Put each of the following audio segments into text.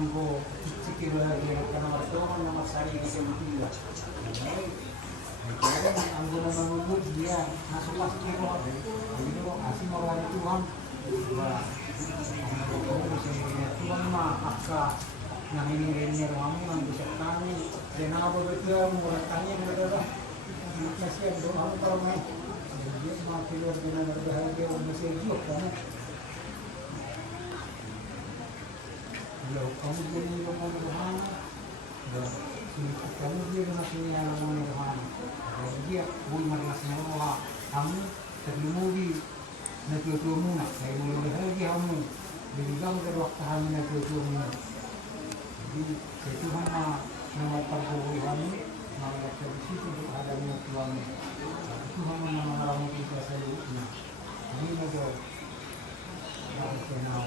anggo sikiro lagi karena itu kan nomor sari di sini. Kaya anggo na mamubud dia masuk pas kiro. Jadi asing orang Tuhan. Wah, Tuhan mah akka nah ini ruangnya yang bisa kami dan apa betul mengurangi mereka masih ada orang kalau main dia semakin luar biasa berbahagia masih hidup kan. Kalau kamu jadi orang rohani, kamu dia masih yang orang rohani. Kalau dia bukan masih orang kamu terlumuri nak tuamu nak saya mulai bahagia kamu. Jadi kamu terwaktu kamu nak tuamu. Jadi Tuhan nama perbuatan kami, nama tradisi untuk adanya Tuhan. Tuhan nama orang kita seluruhnya. Ini juga harus kenal.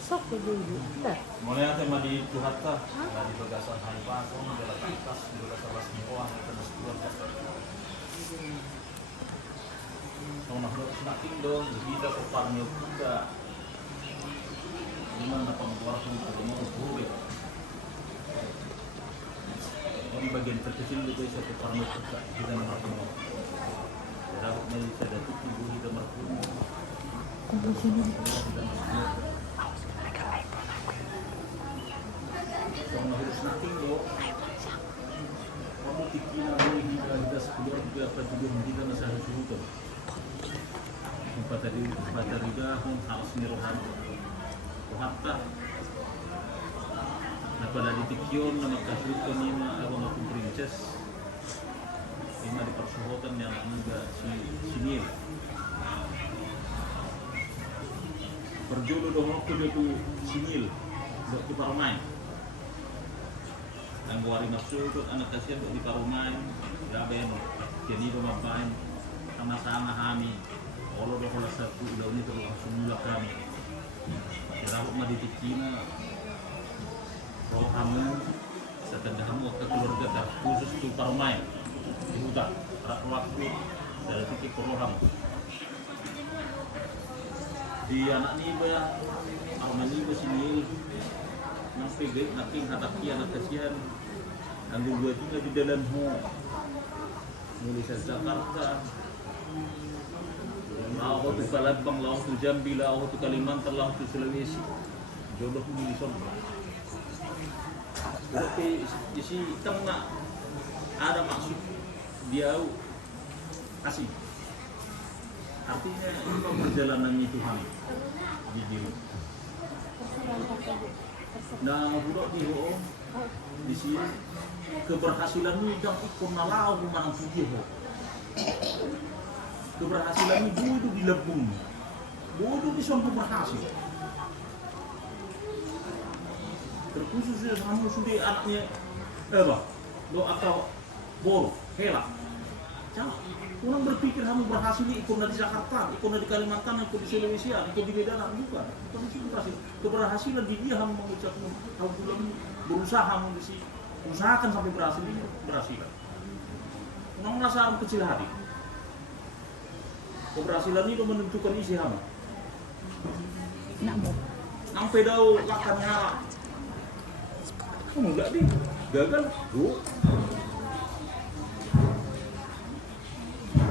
Sok dulu. Mulai tema di Tuhata, dari bagasan Haifa, di atas di bagasan Rasmiwa, terus keluarga. Nona semakin dong, kita keparnya juga. Gimana pengeluaran ketemu publik? Di bagian terkecil itu saya keparnya juga kita merapun. Dapat dari saya tuh ibu kita merapun. Nona harus naking dong. Kamu tikina kita sekolah juga perjudian kita nasa hukum. Empat tadi harus nirohan. Hatta pada ditikyon nama kasut kanina agama princess ini di persohotan yang juga sinil berjodoh dong waktu dia tuh sinil buat di Parumai yang buari nafsu itu anak kasihan buat di Parumai ya ben jadi pemapain sama-sama kami Allah doa satu udah ini terus semula kami Kira-kira mah di Cina, kalau kamu setelah kamu ke keluarga khusus untuk Parumai di hutan, waktu dari titik program di anak niba, anak niba sini, nang pegawai naking hataki anak kasihan, anggur dua juga di dalam mulai Jakarta. Aku tu Palembang, aku tu Jambi, aku tu Kalimantan, aku tu Sulawesi. Jodoh ni semua. Tapi isi tengah ada maksud dia kasih. Artinya ini perjalanan Tuhan di diri. Nah, budak di sini keberhasilan ini dah ikut nalau mana putih. Keberhasilan ini bodoh dilebung, bodoh disangka berhasil. Terkhusus ya kamu sudah anaknya, lo atau bor, hela. Jangan, orang berpikir kamu berhasil ikut di Jakarta, ikut di Kalimantan, ikut di Sulawesi, ikut di Medan, bukan di situ berhasil. Keberhasilan di dia kamu mengucapkan, kamu belum berusaha mengisi, usahakan sampai berhasil ini berhasil. Orang merasa kecil hati. Keberhasilan itu menentukan isi hama. Nang pedau lakan nyala. Kamu enggak deh, gagal.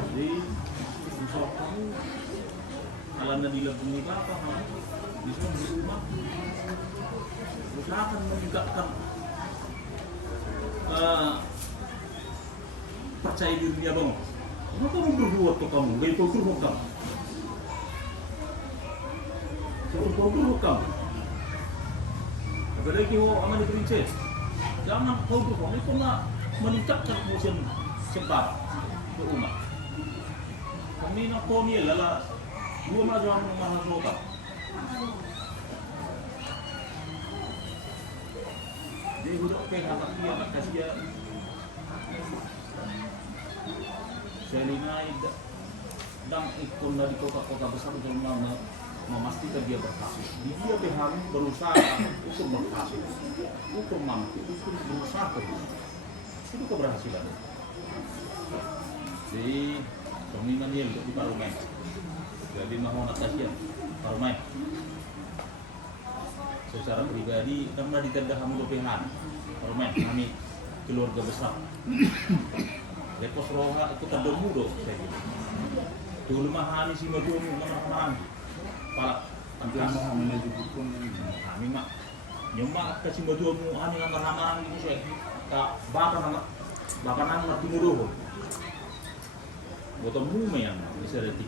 Jadi, usaha kamu alana di lembungi apa kamu bisa di rumah. Usahakan meningkatkan percaya diri dia bang. Kenapa kamu berbuat ke kamu? Gaya kultur hukam. Kultur hukam. Apalagi aman di princess. Jangan kultur hukam itu meningkatkan emosi sempat ke umat. Kami nak koni lala dua macam mana hukam. Jadi budak pengen anak kasihan. Selingai dan ikon dari kota-kota besar untuk memastikan dia berhasil. Dia harus berusaha untuk berhasil, untuk mampu, untuk berusaha terus. Itu keberhasilan. Jadi dominan dia di Parumai. Jadi mau nak kasihan Parumai. secara pribadi karena ditanda kami kepengan permen kami keluarga besar Lepos roha itu terdengu do saya gitu dulu mahani si madum mana palak angkas kami mak nyemak ke si madum hani ngamar-ngamar gitu saya tak bapak nama timur doh botol mume yang bisa detik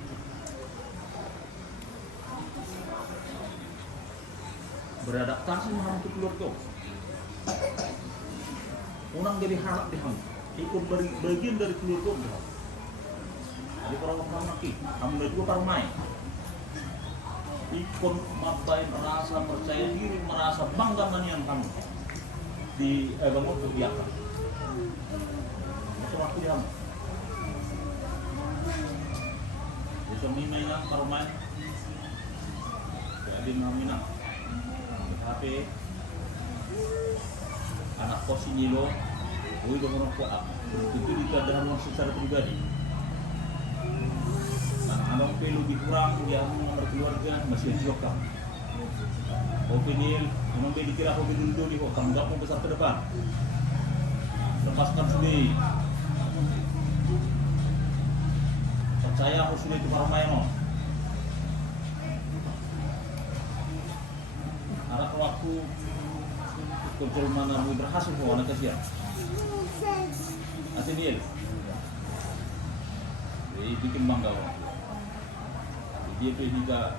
beradaptasi dengan untuk keluarga orang jadi harap diham ikut bagian dari keluarga jadi para laki kamu dan juga para main ikut mabai merasa percaya diri merasa bangga dengan kamu di bangun kegiatan itu aku diham jadi suaminya para main jadi namanya HP anak kos ini lo, gue bangun aku itu dikatakan secara pribadi. Anak pelu dikurang dia nomor keluarga masih jokam. Opinil, memang dia dikira hobi dulu di kok kamu mau besar ke depan. Lepaskan sendiri. Percaya aku sudah itu para main. Anak waktu kontrol mana mau berhasil mau anak kasihan. Asal dia, jadi bikin bangga orang. Dia tuh juga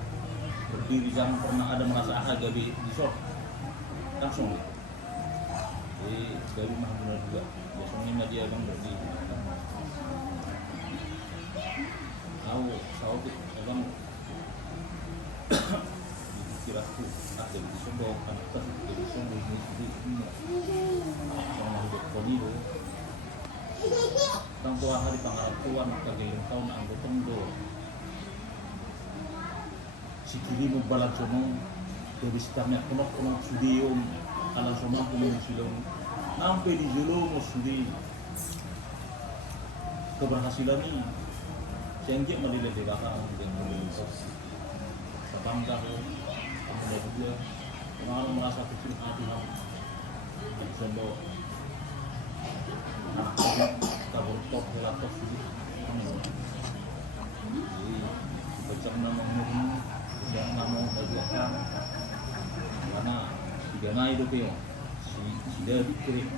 berdiri jangan pernah ada merasa harga di shop langsung. Jadi dari Mahmud juga biasanya dia bang berdiri. Tahu abang kiraku ada di sombong anak tas di sombong di orang hidup kodido tanpa hari tanggal tuan kagilin tahun anggota muda si kiri membalas sono dari sekarang kono studio ala sono punya silong sampai di jolo studi keberhasilan ini janji melihat di belakang dengan bangga kemudian juga orang merasa kecil hati dan sombong anak kabur top relatos jadi baca nama umum yang nama bagian karena tiga naik itu pio si dia dikirim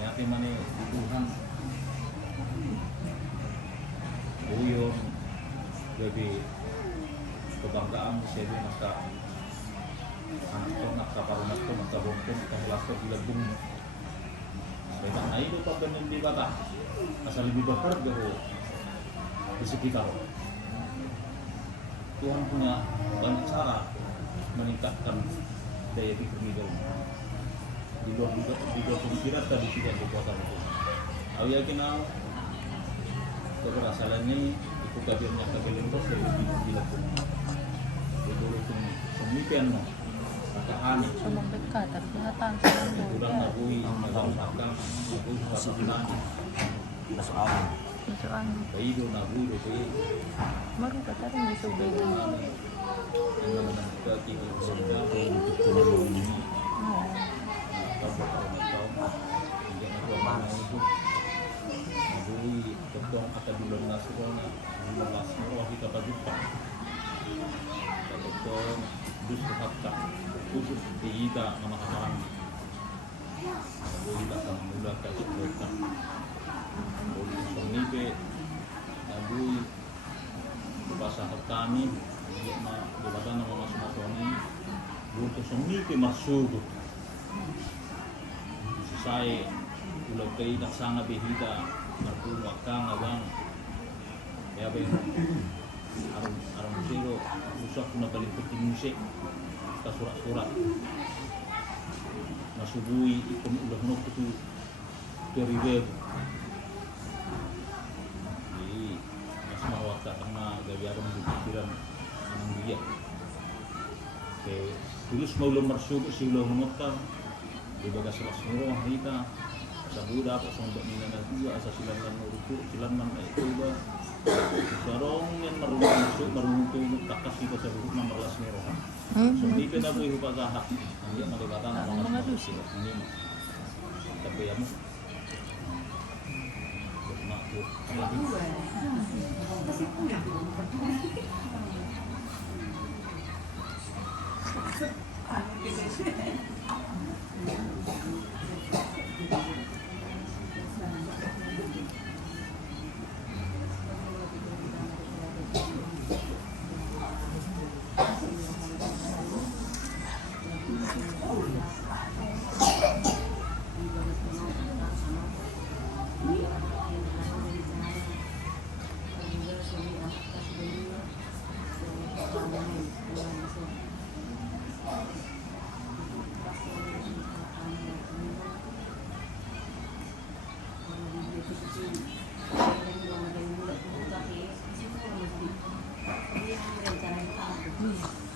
nyata mana di Tuhan buyon jadi kebanggaan saya masa anak kaparunak to masa bongkong kahelasto dilebung mereka naik itu pabenen di bata asal lebih bakar gaho di sekitar Tuhan punya banyak cara meningkatkan daya pikir di luar pemikiran tadi tidak kekuatan itu aku yakin aku keberhasilannya ikut kadernya kader itu lebih dilebung itu semikian no kehani Sama dekat, tapi kelihatan sama kurang nabui magang nabui kasunan soal soalnya bayi do nabui do bayi baru kata rin bisa beli. yang namanya kita kini sudah ini kalau yang aku mana itu nabui ketong akan bulan nasional bulan nasional kita berjumpa ketong dus hakka khusus di kita nama amaran nabui datang mula ke sekolah nabui sonipe nabui bahasa kami di badan nama masuk ini untuk sonipe masuk selesai ulang kay naksanga behida martu wakang abang ya be arang musiro usah kuna balik penting musik ka surat-surat nasubui ikon ulah nok itu teriwe jadi mas mawak karena gawiaran di pikiran anang dia ke tulus mau masuk si ulah nok di bagas rasmiro kita sabuda apa sombong nila na dua asa silan lan ruku silan man ay tuba sarong yang marunong takas kita sa buhok ng malas ni rohan so di kita boleh lupa zahat. Dia mau dikatakan Ang orang mga dusi. ini. Tapi ya mu. Mak tu. Tapi yang rencana itu